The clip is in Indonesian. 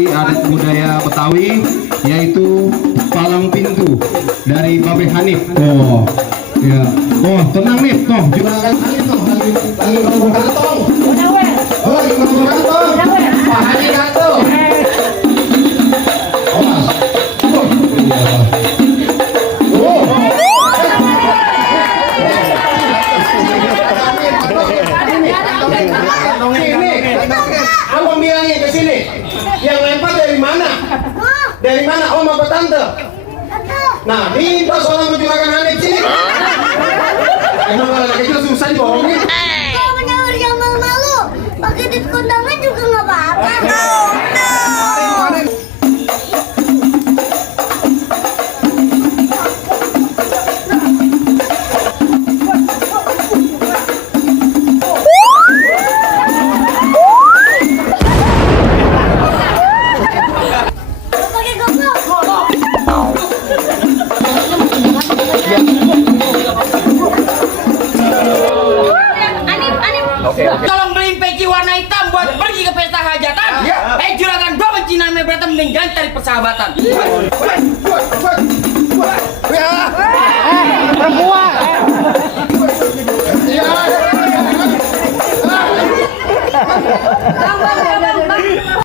dari adat budaya Betawi, yaitu palang pintu dari Babe Hanif. Oh, ya. Oh, tenang nih, toh juga akan Hanif toh, lagi ngomong kantong. Oh, lagi ngomong kantong. Pak Haji kantong. Abang bilangin ke sini. Yang lempar dari mana? Dari mana? Om apa tante? Nah, minta soal menjuragan Hanif sini. Emang anak kecil susah dibohongin. Kalau menawar yang malu-malu, pakai duit kondangan juga nggak apa-apa. Pakai goblok. Tolong beliin peci warna hitam buat pergi ke pesta hajatan. Juragan gua benci namanya berantem mending cari persahabatan. Bang,